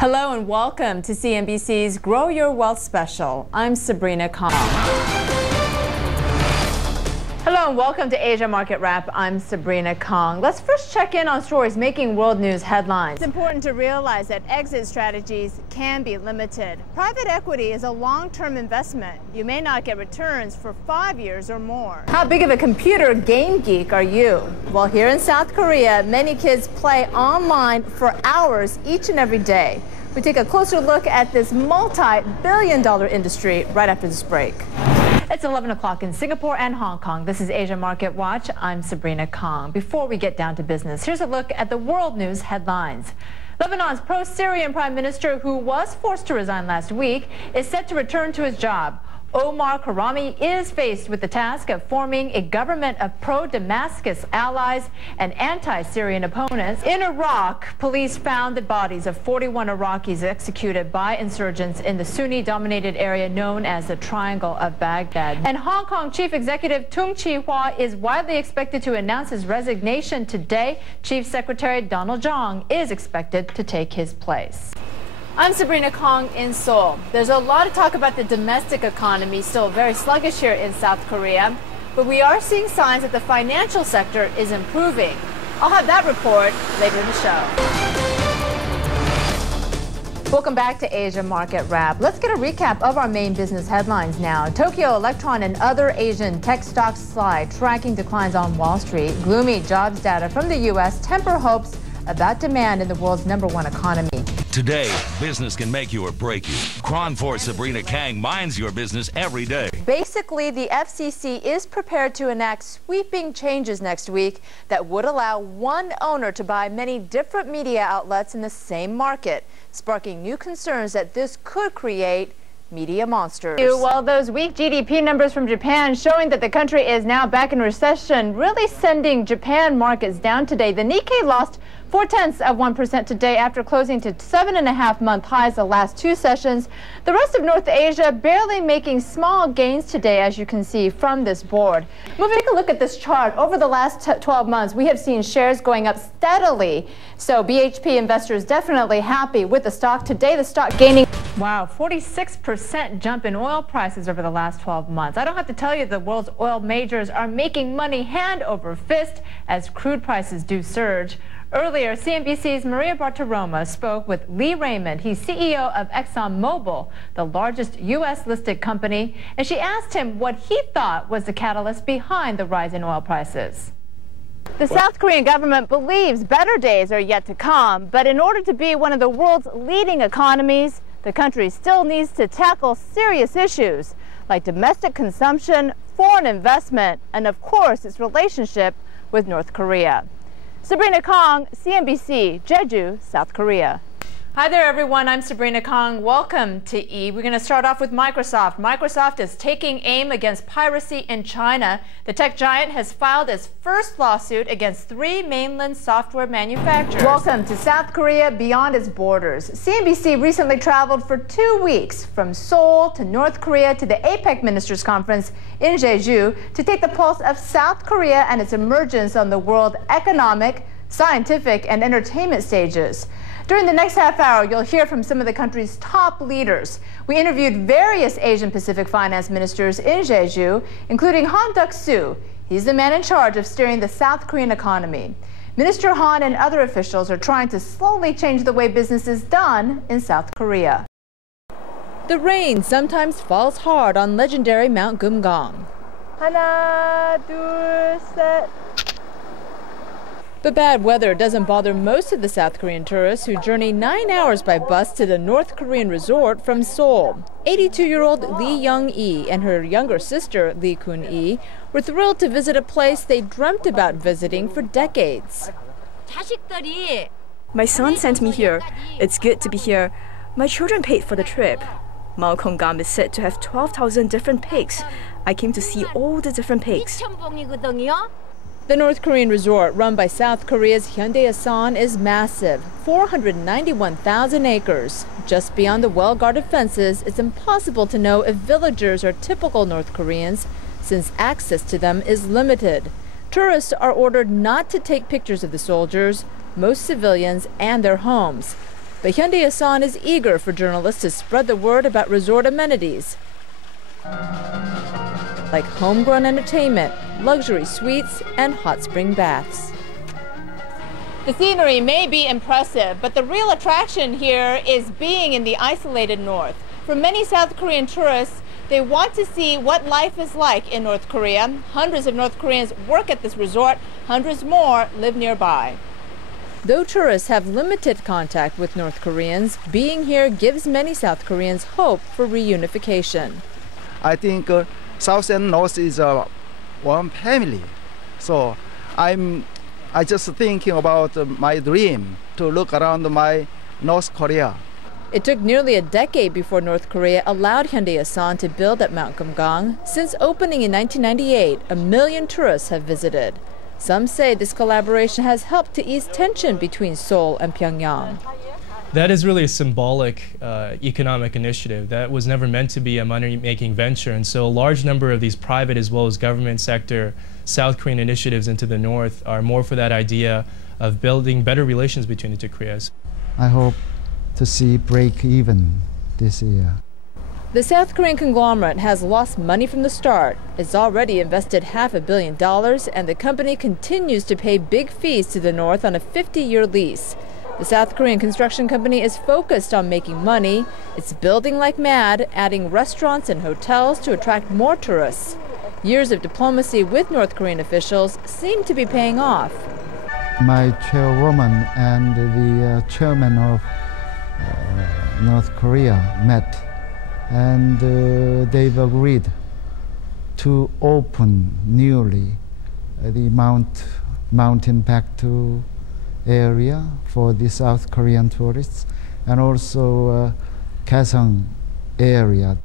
Hello and welcome to CNBC's Grow Your Wealth Special. I'm Sabrina Kang. Hello and welcome to Asia Market Wrap. I'm Sabrina Kang. Let's first check in on stories making world news headlines. It's important to realize that exit strategies can be limited. Private equity is a long-term investment. You may not get returns for 5 years or more. How big of a computer game geek are you? Well, here in South Korea, many kids play online for hours each and every day. We take a closer look at this multi-billion-dollar industry right after this break. It's 11 o'clock in Singapore and Hong Kong. This is Asia Market Watch. I'm Sabrina Kang. Before we get down to business, here's a look at the world news headlines. Lebanon's pro-Syrian prime minister, who was forced to resign last week, is set to return to his job. Omar Karami is faced with the task of forming a government of pro-Damascus allies and anti-Syrian opponents. In Iraq, police found the bodies of 41 Iraqis executed by insurgents in the Sunni-dominated area known as the Triangle of Baghdad. And Hong Kong Chief Executive Tung Chee-hwa is widely expected to announce his resignation today. Chief Secretary Donald Zhang is expected to take his place. I'm Sabrina Kang in Seoul. There's a lot of talk about the domestic economy, still very sluggish here in South Korea, but we are seeing signs that the financial sector is improving. I'll have that report later in the show. Welcome back to Asia Market Wrap. Let's get a recap of our main business headlines now. Tokyo Electron and other Asian tech stocks slide, tracking declines on Wall Street. Gloomy jobs data from the U.S. temper hopes about demand in the world's #1 economy. Today, business can make you or break you. Cron 4 Sabrina Kang minds your business every day. Basically, the FCC is prepared to enact sweeping changes next week that would allow one owner to buy many different media outlets in the same market, sparking new concerns that this could create media monsters. Well, those weak GDP numbers from Japan showing that the country is now back in recession, really sending Japan markets down today. The Nikkei lost 0.4% today after closing to 7.5-month highs the last two sessions. The rest of North Asia barely making small gains today, as you can see from this board. Take a look at this chart. Over the last 12 months, we have seen shares going up steadily. So BHP investors definitely happy with the stock. Today, the stock gaining. Wow, 46% jump in oil prices over the last 12 months. I don't have to tell you the world's oil majors are making money hand over fist as crude prices do surge. Earlier, CNBC's Maria Bartiromo spoke with Lee Raymond. He's CEO of ExxonMobil, the largest U.S.-listed company, and she asked him what he thought was the catalyst behind the rise in oil prices. The South Korean government believes better days are yet to come, but in order to be one of the world's leading economies, the country still needs to tackle serious issues like domestic consumption, foreign investment, and of course its relationship with North Korea. Sabrina Kang, CNBC, Jeju, South Korea. Hi there, everyone. I'm Sabrina Kang. Welcome to E! We're going to start off with Microsoft. Microsoft is taking aim against piracy in China. The tech giant has filed its first lawsuit against 3 mainland software manufacturers. Welcome to South Korea beyond its borders. CNBC recently traveled for 2 weeks from Seoul to North Korea to the APEC Ministers Conference in Jeju to take the pulse of South Korea and its emergence on the world economic, scientific, and entertainment stages. During the next half hour, you'll hear from some of the country's top leaders. We interviewed various Asian Pacific finance ministers in Jeju, including Han Duck-soo. He's the man in charge of steering the South Korean economy. Minister Han and other officials are trying to slowly change the way business is done in South Korea. The rain sometimes falls hard on legendary Mount Gumgang. 하나, 둘, 셋. But bad weather doesn't bother most of the South Korean tourists who journey 9 hours by bus to the North Korean resort from Seoul. 82-year-old Lee Young-ee and her younger sister, Lee Kun-ee, were thrilled to visit a place they dreamt about visiting for decades. My son sent me here. It's good to be here. My children paid for the trip. Mount Gumgang is said to have 12,000 different peaks. I came to see all the different peaks. The North Korean resort, run by South Korea's Hyundai Asan, is massive, 491,000 acres. Just beyond the well-guarded fences, it's impossible to know if villagers are typical North Koreans, since access to them is limited. Tourists are ordered not to take pictures of the soldiers, most civilians, and their homes. But Hyundai Asan is eager for journalists to spread the word about resort amenities like homegrown entertainment, luxury suites, and hot spring baths. The scenery may be impressive, but the real attraction here is being in the isolated north. For many South Korean tourists, they want to see what life is like in North Korea. Hundreds of North Koreans work at this resort, hundreds more live nearby. Though tourists have limited contact with North Koreans, being here gives many South Koreans hope for reunification. I think South and North is one family. So I just thinking about my dream to look around my North Korea. It took nearly a decade before North Korea allowed Hyundai Asan to build at Mount Kumgang. Since opening in 1998, 1 million tourists have visited. Some say this collaboration has helped to ease tension between Seoul and Pyongyang. That is really a symbolic economic initiative. That was never meant to be a money-making venture, and so a large number of these private as well as government sector South Korean initiatives into the north are more for that idea of building better relations between the two Koreas. I hope to see break even this year. The South Korean conglomerate has lost money from the start. It's already invested $500 million, and the company continues to pay big fees to the north on a 50-year lease. The South Korean construction company is focused on making money. It's building like mad, adding restaurants and hotels to attract more tourists. Years of diplomacy with North Korean officials seem to be paying off. My chairwoman and the chairman of North Korea met, and they've agreed to open newly the mountain Baekdu area for the South Korean tourists, and also Kaesong area.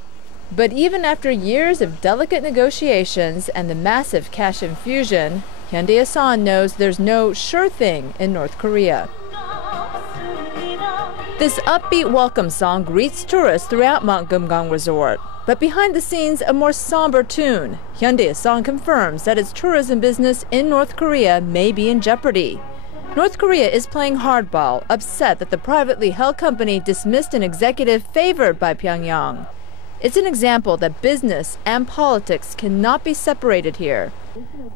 But even after years of delicate negotiations and the massive cash infusion, Hyundai Asan knows there's no sure thing in North Korea. This upbeat welcome song greets tourists throughout Mount Kumgang Resort. But behind the scenes, a more somber tune. Hyundai Asan confirms that its tourism business in North Korea may be in jeopardy. North Korea is playing hardball, upset that the privately held company dismissed an executive favored by Pyongyang. It's an example that business and politics cannot be separated here.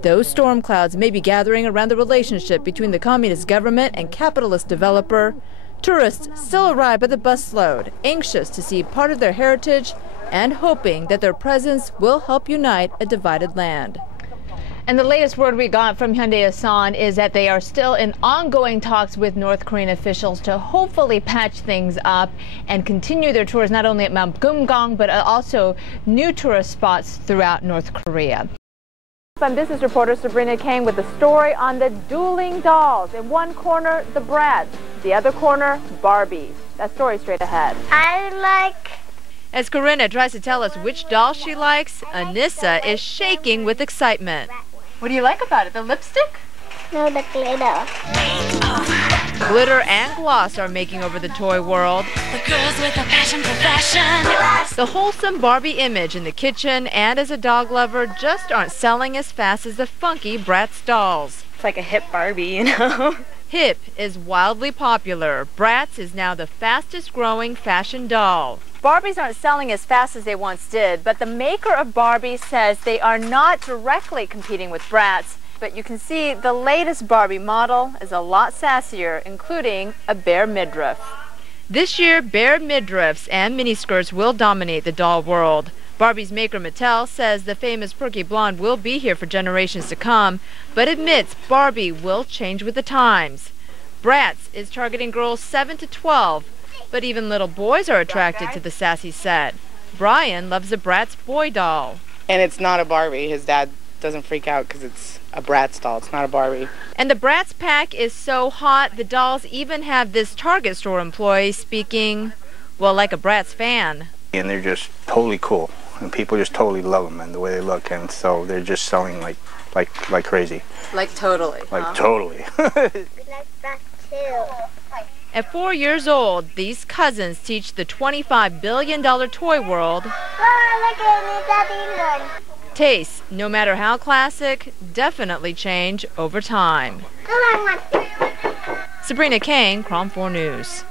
Though storm clouds may be gathering around the relationship between the communist government and capitalist developer, tourists still arrive at the busload, anxious to see part of their heritage and hoping that their presence will help unite a divided land. And the latest word we got from Hyundai Asan is that they are still in ongoing talks with North Korean officials to hopefully patch things up and continue their tours not only at Mount Kumgang but also new tourist spots throughout North Korea. I'm business reporter Sabrina Kang with a story on the dueling dolls. In one corner, the Bratz. The other corner, Barbies. That story straight ahead. As Corinna tries to tell us which doll she likes, Anissa is shaking with excitement. What do you like about it? The lipstick? No, the glitter. Glitter and gloss are making over the toy world. The girls with a passion for fashion. The wholesome Barbie image in the kitchen and as a dog lover just aren't selling as fast as the funky Bratz dolls. It's like a hip Barbie, you know? Hip is wildly popular. Bratz is now the fastest growing fashion doll. Barbies aren't selling as fast as they once did, but the maker of Barbie says they are not directly competing with Bratz. But you can see the latest Barbie model is a lot sassier, including a bare midriff. This year, bare midriffs and miniskirts will dominate the doll world. Barbie's maker Mattel says the famous perky blonde will be here for generations to come, but admits Barbie will change with the times. Bratz is targeting girls 7 to 12, but even little boys are attracted to the sassy set. Brian loves a Bratz boy doll. And it's not a Barbie. His dad doesn't freak out because it's a Bratz doll. It's not a Barbie. And the Bratz pack is so hot, the dolls even have this Target store employee speaking, well, like a Bratz fan. And they're just totally cool. And people just totally love them and the way they look. And so they're just selling like crazy. Like totally. Like totally. We like that too. At 4 years old, these cousins teach the $25 billion toy world. Oh, look at me, Daddy. Tastes, no matter how classic, definitely change over time. Come on, Sabrina Kang, KRON 4 News.